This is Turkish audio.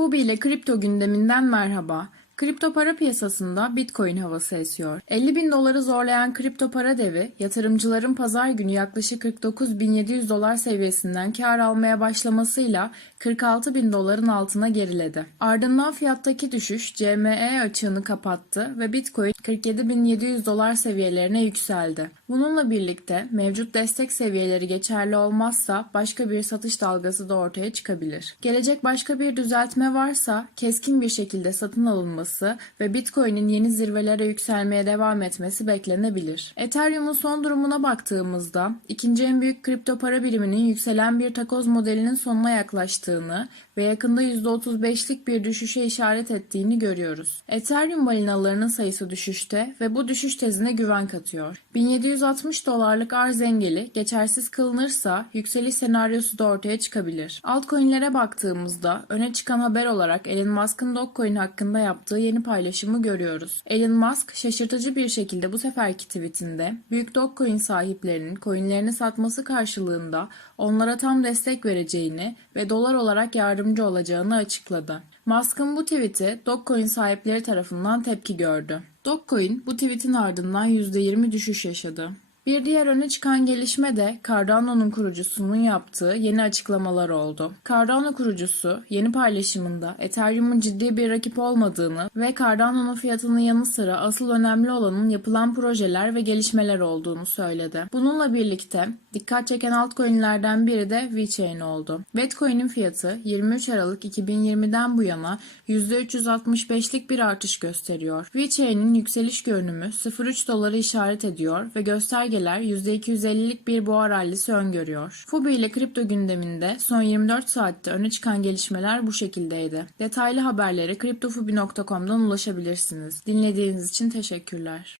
Fubi ile kripto gündeminden merhaba. Kripto para piyasasında Bitcoin havası esiyor. 50 bin doları zorlayan kripto para devi, yatırımcıların pazar günü yaklaşık 49.700 dolar seviyesinden kar almaya başlamasıyla 46 bin doların altına geriledi. Ardından fiyattaki düşüş CME açığını kapattı ve Bitcoin 47.700 dolar seviyelerine yükseldi. Bununla birlikte mevcut destek seviyeleri geçerli olmazsa başka bir satış dalgası da ortaya çıkabilir. Gelecek başka bir düzeltme varsa keskin bir şekilde satın alınması ve Bitcoin'in yeni zirvelere yükselmeye devam etmesi beklenebilir. Ethereum'un son durumuna baktığımızda ikinci en büyük kripto para biriminin yükselen bir takoz modelinin sonuna yaklaştığını ve yakında %35'lik bir düşüşe işaret ettiğini görüyoruz. Ethereum balinalarının sayısı düşüşte ve bu düşüş tezine güven katıyor. 1760 dolarlık arz engeli geçersiz kılınırsa yükseliş senaryosu da ortaya çıkabilir. Altcoin'lere baktığımızda öne çıkan haber olarak Elon Musk'ın Dogecoin hakkında yaptığı yeni paylaşımı görüyoruz. Elon Musk şaşırtıcı bir şekilde bu seferki tweetinde büyük Dogecoin sahiplerinin coinlerini satması karşılığında onlara tam destek vereceğini ve dolar olarak yardımcı olacağını açıkladı. Musk'ın bu tweeti Dogecoin sahipleri tarafından tepki gördü. Dogecoin bu tweetin ardından %20 düşüş yaşadı. Bir diğer öne çıkan gelişme de Cardano'nun kurucusunun yaptığı yeni açıklamalar oldu. Cardano kurucusu yeni paylaşımında Ethereum'un ciddi bir rakip olmadığını ve Cardano'nun fiyatının yanı sıra asıl önemli olanın yapılan projeler ve gelişmeler olduğunu söyledi. Bununla birlikte dikkat çeken altcoin'lerden biri de VeChain oldu. Bitcoin'in fiyatı 23 Aralık 2020'den bu yana %365'lik bir artış gösteriyor. VeChain'in yükseliş görünümü 0.3 doları işaret ediyor ve göstergeler %250'lik bir boğa rallisi öngörüyor. Fubi ile kripto gündeminde son 24 saatte öne çıkan gelişmeler bu şekildeydi. Detaylı haberlere kriptofubi.com'dan ulaşabilirsiniz. Dinlediğiniz için teşekkürler.